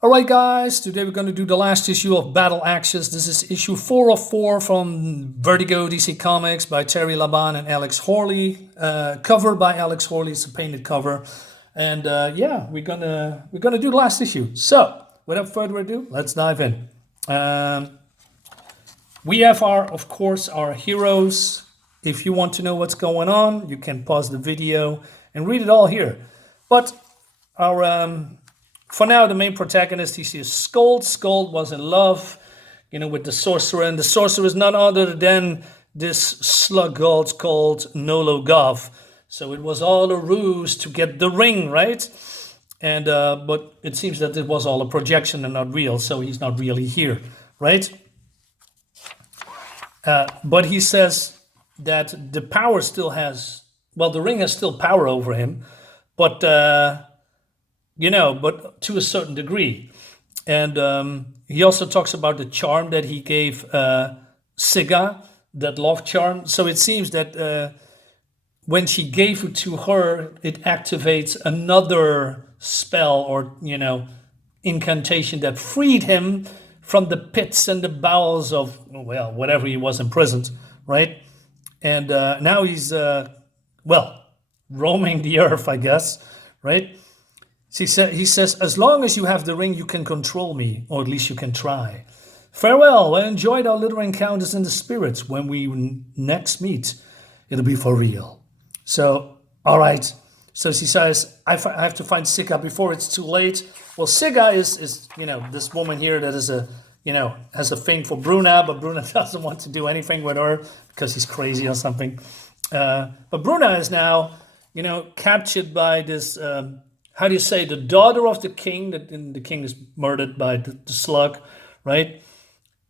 Alright guys, today we're going to do the last issue of BATTLEAXES. This is issue 4 of 4 from Vertigo DC Comics by Terry Laban and Alex Horley. Cover by Alex Horley, it's a painted cover. And yeah, we're gonna do the last issue. So, without further ado, let's dive in. We have of course, our heroes. If you want to know what's going on, you can pause the video and read it all here. But our for now, the main protagonist, he sees Skold. Skold was in love, with the sorcerer, and the sorcerer is none other than this slug god called Nolo Goth. So it was all a ruse to get the ring, right? And but it seems that it was all a projection and not real, so he's not really here, right? But he says that the power still has, well, the ring has still power over him, but but to a certain degree. And he also talks about the charm that he gave Sigga, that love charm. So it seems that when she gave it to her, it activates another spell or, incantation that freed him from the pits and the bowels of, well, whatever he was imprisoned, right? And now he's, roaming the earth, I guess, right? He says, as long as you have the ring, you can control me, or at least you can try. Farewell, I enjoyed our little encounters in the spirits. When we next meet, it'll be for real. So, all right. So she says, I have to find Sigga before it's too late. Well, Sigga is this woman here that is has a thing for Bruna, but Bruna doesn't want to do anything with her because he's crazy or something. But Bruna is now, captured by this... how do you say, the daughter of the king, the king is murdered by the slug, right?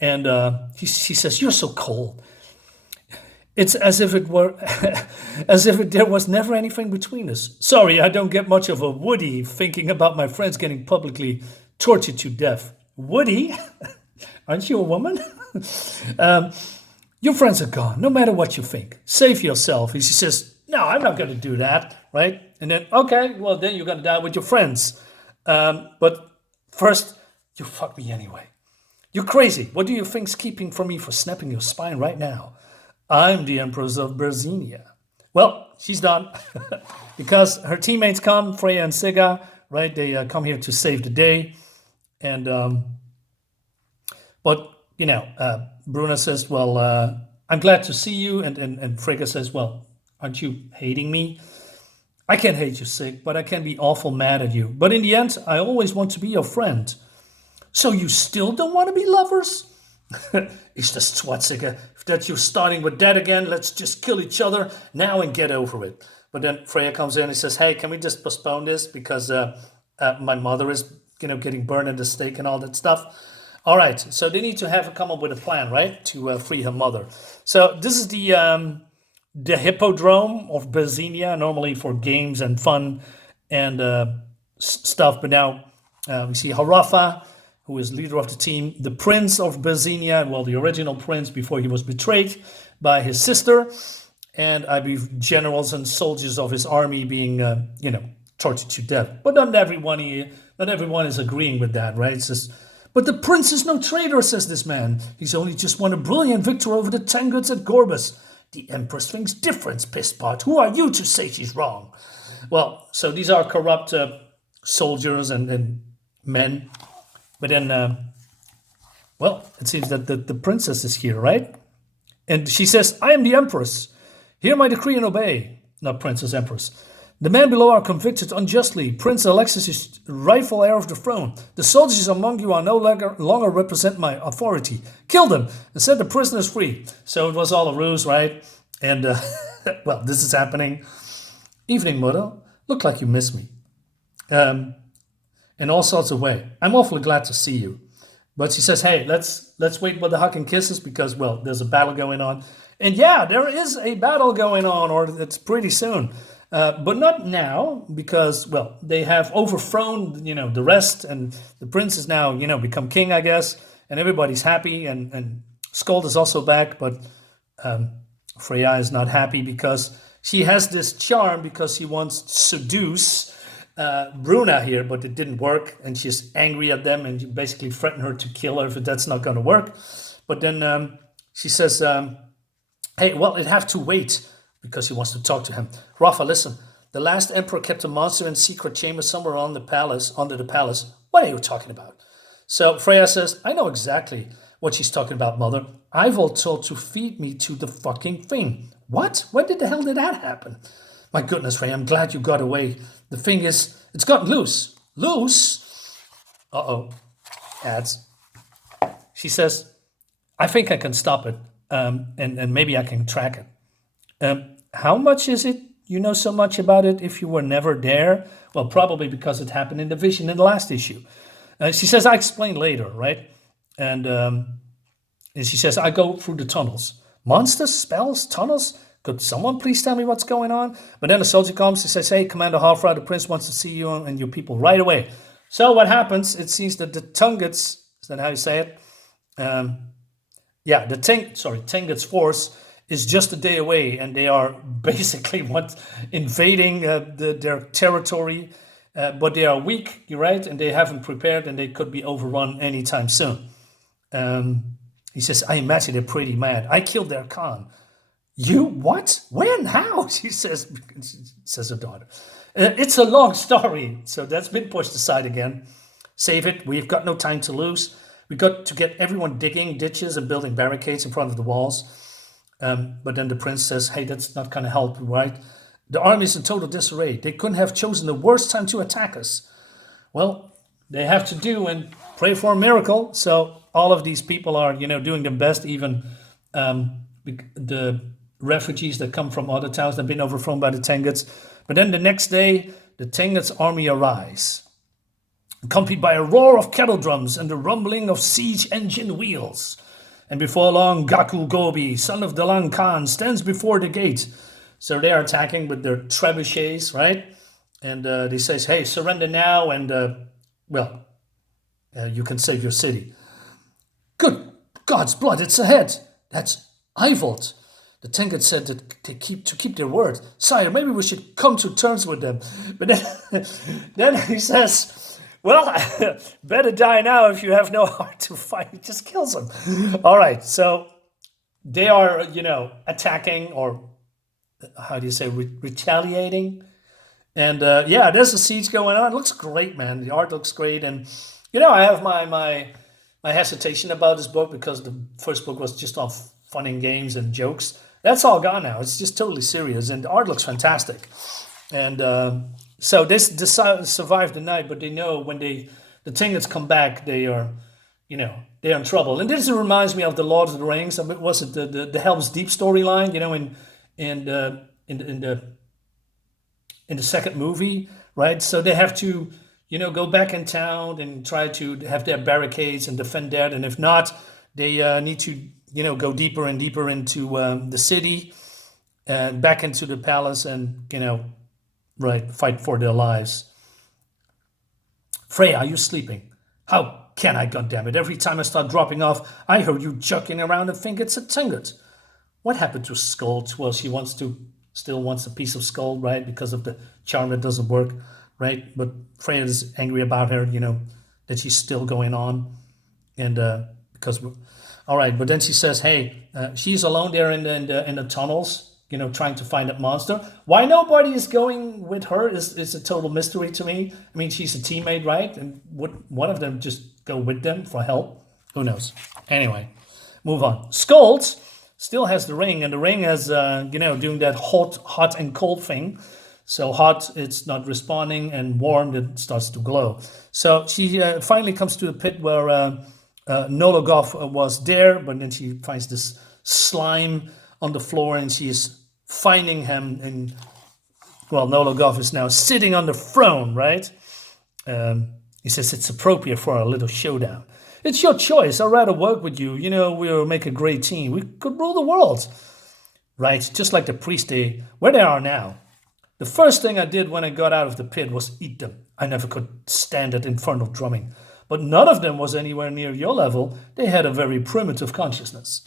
And she says, you're so cold. It's as if there was never anything between us. Sorry, I don't get much of a Woody thinking about my friends getting publicly tortured to death. Woody? Aren't you a woman? Your friends are gone, no matter what you think. Save yourself. She says, no, I'm not going to do that, right? And then, okay, well, then you're going to die with your friends. But first, you fuck me anyway. You're crazy. What do you think's keeping from me for snapping your spine right now? I'm the Empress of Birzenia. Well, she's done. Because her teammates come, Freya and Sigga, right? They come here to save the day. And, Bruna says, well, I'm glad to see you. And Freya says, well, aren't you hating me? I can't hate you, Sig, but I can be awful mad at you. But in the end, I always want to be your friend. So you still don't want to be lovers? It's the swat, Sigga. If that you're starting with that again, let's just kill each other now and get over it. But then Freya comes in and says, hey, can we just postpone this? Because my mother is, getting burned at the stake and all that stuff. All right, so they need to come up with a plan, right? To free her mother. So this is the hippodrome of Birzenia, normally for games and fun and stuff. But now we see Hrotha, who is leader of the team, the Prince of Birzenia, well, the original prince before he was betrayed by his sister, and I believe generals and soldiers of his army being, tortured to death. But not everyone is agreeing with that, right? It says, but the prince is no traitor, says this man. He's only just won a brilliant victory over the Tenguts at Gorbus. The Empress thinks different, pisspot. Who are you to say she's wrong? Well, so these are corrupt soldiers and men. But then, it seems that the princess is here, right? And she says, I am the Empress. Hear my decree and obey. Not Princess, Empress. The men below are convicted unjustly. Prince Alexis is rightful heir of the throne. The soldiers among you are no longer represent my authority. Kill them and set the prisoners free. So it was all a ruse, right? And, this is happening. Evening, mother. Look like you miss me. In all sorts of ways. I'm awfully glad to see you. But she says, hey, let's wait for the hug and kisses because, well, there's a battle going on. And yeah, there is a battle going on, or it's pretty soon. But not now, because, well, they have overthrown, the rest, and the prince is now, become king, I guess, and everybody's happy, and Skold is also back, but Freya is not happy because she has this charm because she wants to seduce Bruna here, but it didn't work, and she's angry at them, and you basically threaten her to kill her if that's not going to work. But then she says, hey, well, it have to wait, because he wants to talk to him. Hrotha, listen, the last emperor kept a monster in secret chamber somewhere on the palace, under the palace. What are you talking about? So Freya says, I know exactly what she's talking about, mother. I've all told to feed me to the fucking thing. What? When did the hell did that happen? My goodness, Freya, I'm glad you got away. The thing is, it's gotten loose. Loose? Uh-oh. Adds. She says, I think I can stop it, and maybe I can track it. How much is it you know so much about it if you were never there? Well, probably because it happened in the vision in the last issue. She says, I explain later, right? And she says, I go through the tunnels. Monsters, spells, tunnels? Could someone please tell me what's going on? But then a soldier comes, he says, hey, Commander Hrotha, the prince wants to see you and your people right away. So what happens, it seems that the Tenguts, is that how you say it? Tengut's force is just a day away, and they are basically invading their territory, but they are weak, you're right, and they haven't prepared, and they could be overrun anytime soon. He says, I imagine they're pretty mad. I killed their Khan. You? What? When? How? She says her daughter. It's a long story, so that's been pushed aside again. Save it. We've got no time to lose. We've got to get everyone digging ditches and building barricades in front of the walls. But then the prince says, hey, that's not going to help, right? The army is in total disarray. They couldn't have chosen the worst time to attack us. Well, they have to do and pray for a miracle. So all of these people are, doing their best. Even the refugees that come from other towns that have been overthrown by the Tenguts. But then the next day, the Tenguts' army arrives, accompanied by a roar of kettle drums and the rumbling of siege engine wheels. And before long, Gaku Gobi, son of Dalan Khan, stands before the gate. So they are attacking with their trebuchets, right? And they say, hey, surrender now, and, you can save your city. Good God's blood, it's ahead. That's Ivold. The Tengut said that to keep their word. Sire, maybe we should come to terms with them. But then he says, well, better die now if you have no heart to fight. He just kills him. All right, so they are, attacking, or how do you say, retaliating. And there's a siege going on. It looks great, man. The art looks great. And, I have my hesitation about this book because the first book was just all fun and games and jokes. That's all gone now. It's just totally serious, and the art looks fantastic. And so this survived the night, but they know when the Tenguts come back, they are, they're in trouble. And this reminds me of the Lord of the Rings. I mean, was it the Helm's Deep storyline? In the second movie, right? So they have to, go back in town and try to have their barricades and defend that. And if not, they need to, go deeper and deeper into the city and back into the palace and, fight for their lives. Freya, are you sleeping? How can I, goddammit? Every time I start dropping off, I heard you joking around and think it's a Tengut. What happened to Skold? Well, she still wants a piece of Skold, right? Because of the charm that doesn't work, right? But Freya is angry about her, that she's still going on. And all right, but then she says, hey, she's alone there in the tunnels, trying to find that monster. Why nobody is going with her is a total mystery to me. I mean, she's a teammate, right? And would one of them just go with them for help? Who knows? Anyway, move on. Skold still has the ring, and the ring is, doing that hot and cold thing. So hot, it's not responding, and warm, it starts to glow. So she finally comes to a pit where Nolo Goth was there, but then she finds this slime on the floor, and she is finding him. And Nolo Goth is now sitting on the throne, right? He says it's appropriate for a little showdown. It's your choice. I'd rather work with you. We'll make a great team. We could rule the world, right? Just like the priest, where they are now. The first thing I did when I got out of the pit was eat them. I never could stand that infernal drumming. But none of them was anywhere near your level. They had a very primitive consciousness.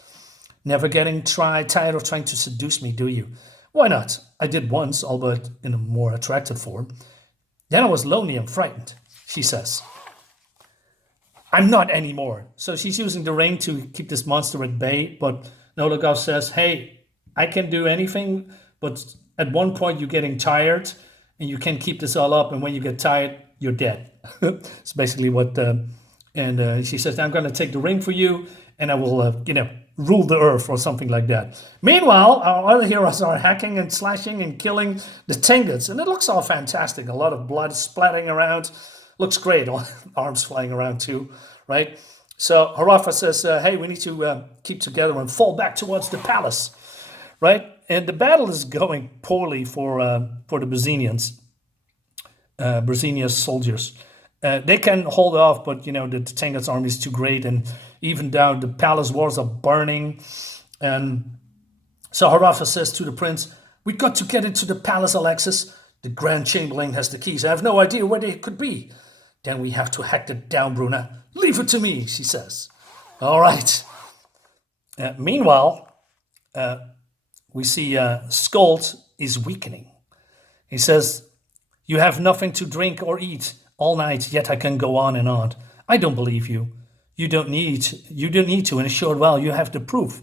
Never getting tired of trying to seduce me, do you? Why not? I did once, albeit in a more attractive form. Then I was lonely and frightened, she says. I'm not anymore. So she's using the ring to keep this monster at bay, but Nolo Goth says, hey, I can do anything, but at one point you're getting tired and you can't keep this all up, and when you get tired, you're dead. It's basically what, she says, I'm going to take the ring for you, and I will, rule the earth or something like that. Meanwhile, our other heroes are hacking and slashing and killing the Tenguts, and it looks all fantastic. A lot of blood splattering around. Looks great. Arms flying around too, right? So Hrotha says, hey, we need to keep together and fall back towards the palace, right? And the battle is going poorly for the Birzenians, Birzenia's soldiers. They can hold off, but the Tenguts army is too great, and even down the palace walls are burning. And so Hrotha says to the prince, we got to get into the palace, Alexis. The Grand Chamberlain has the keys. I have no idea where they could be. Then we have to hack it down, Bruna. Leave it to me, she says. All right. Meanwhile, we see Skold is weakening. He says, you have nothing to drink or eat all night, yet I can go on and on. I don't believe you. You don't need to. In a short while, you have the proof.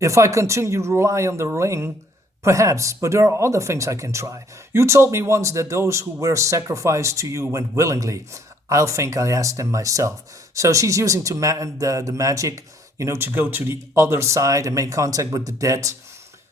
If I continue to rely on the ring, perhaps, but there are other things I can try. You told me once that those who were sacrificed to you went willingly. I'll think I asked them myself. So she's using the magic, to go to the other side and make contact with the dead.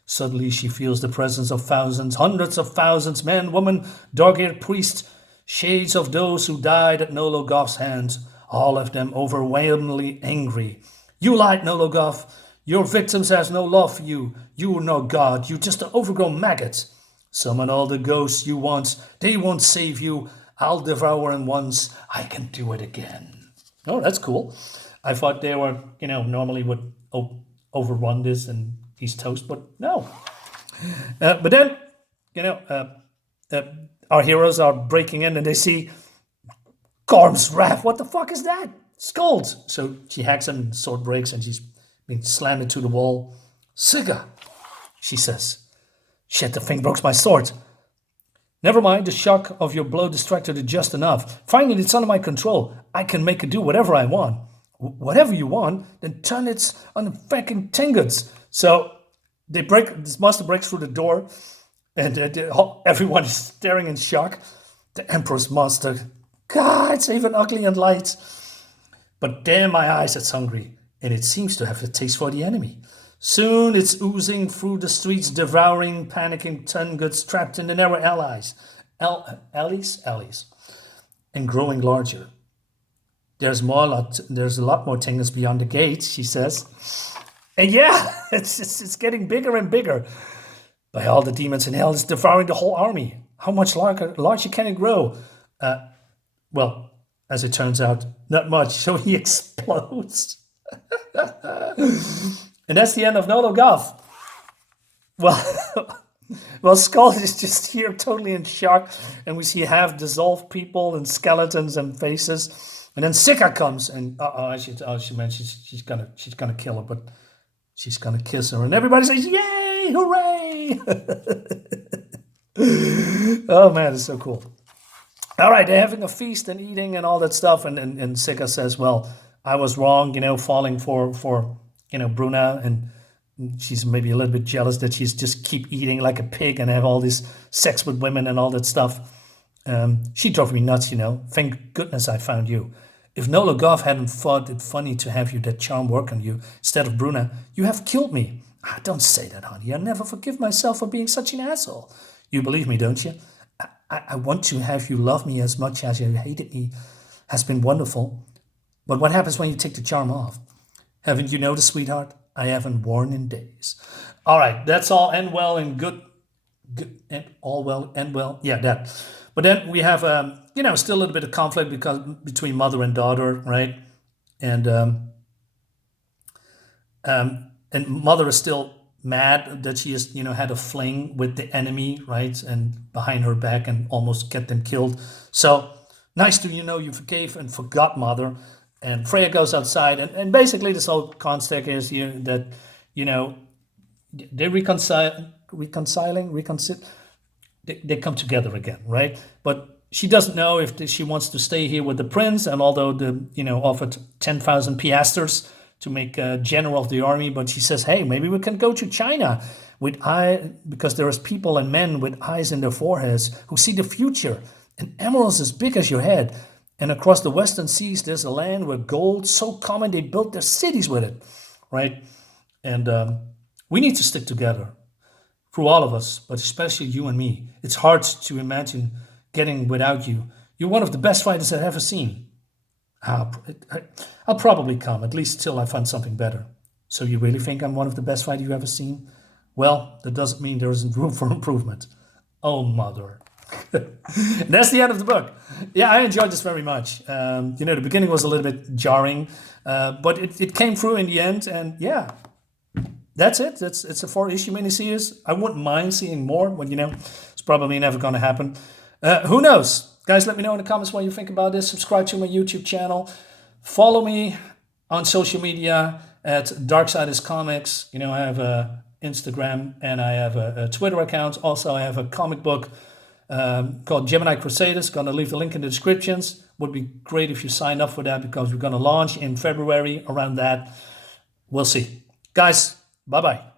Suddenly she feels the presence of thousands, hundreds of thousands, men, women, dark-haired priests, shades of those who died at Nolo Goth's hands, all of them overwhelmingly angry. You lied, Nolo Goth. Your victims has no love for you. You are no god. You're just an overgrown maggot. Summon all the ghosts you want. They won't save you. I'll devour them once. I can do it again. Oh, that's cool. I thought they were, normally would overrun this and he's toast, but no. But then, our heroes are breaking in and they see Gorm's wrath. What the fuck is that? Skold. So she hacks him, sword breaks, and she's being slammed into the wall. Sigga, she says. Shit, the thing broke my sword. Never mind, the shock of your blow distracted it just enough. Finally, it's under my control. I can make it do whatever I want. Whatever you want, then turn it on the fucking Tenguts. So this monster breaks through the door, and everyone is staring in shock. The Emperor's monster. God, it's even ugly and light. But damn my eyes, it's hungry, and it seems to have a taste for the enemy. Soon it's oozing through the streets, devouring, panicking Tenguts trapped in the narrow alleys, and growing larger. There's a lot more Tenguts beyond the gates, she says. And yeah, it's getting bigger and bigger. By all the demons in hell, it's devouring the whole army. How much larger can it grow? Well, as it turns out, not much. So he explodes. And that's the end of Nolo Goth. Well, Skold is just here totally in shock. And we see half-dissolved people and skeletons and faces. And then Sigga comes and she mentioned she's gonna kill her, but she's gonna kiss her, and everybody says, "Yay! Hooray!" Oh man, it's so cool. All right, they're having a feast and eating and all that stuff, and Sigga says, "Well, I was wrong, falling for Bruna, and she's maybe a little bit jealous that she's just keep eating like a pig and have all this sex with women and all that stuff. She drove me nuts, Thank goodness I found you. If Nolo Goth hadn't thought it funny to have that charm work on you instead of Bruna, you have killed me. Don't say that, honey. I never forgive myself for being such an asshole. You believe me, don't you? I want to have you love me as much as you hated me. Has been wonderful. But what happens when you take the charm off? Haven't you noticed, sweetheart? I haven't worn in days. All right, that's all end well and good and all well and well. Yeah, that. But then we have, still a little bit of conflict between mother and daughter, right? And mother is still mad that she has, had a fling with the enemy, right? And behind her back and almost get them killed. So nice to, you forgave and forgot mother. And Freya goes outside. And basically this whole context is here that, they reconcile. They come together again, right? But she doesn't know if she wants to stay here with the prince, and although offered 10,000 piasters to make general of the army, but she says, hey, maybe we can go to China because there is people and men with eyes in their foreheads who see the future, and emeralds as big as your head. And across the western seas, there's a land where gold so common they built their cities with it, right? And we need to stick together, through all of us, but especially you and me. It's hard to imagine getting without you. You're one of the best fighters I've ever seen. I'll probably come, at least till I find something better. So you really think I'm one of the best fighters you've ever seen? Well, that doesn't mean there isn't room for improvement. Oh, mother. That's the end of the book. Yeah, I enjoyed this very much. The beginning was a little bit jarring, but it came through in the end, and yeah, that's it. It's a 4-issue miniseries. I wouldn't mind seeing more, but it's probably never going to happen. Who knows? Guys, let me know in the comments what you think about this. Subscribe to my YouTube channel. Follow me on social media at Darksiders Comics. I have a Instagram and I have a Twitter account. Also, I have a comic book called Gemini Crusaders. Gonna leave the link in the descriptions. Would be great if you sign up for that, because we're gonna launch in February around that. We'll see. Guys, bye-bye.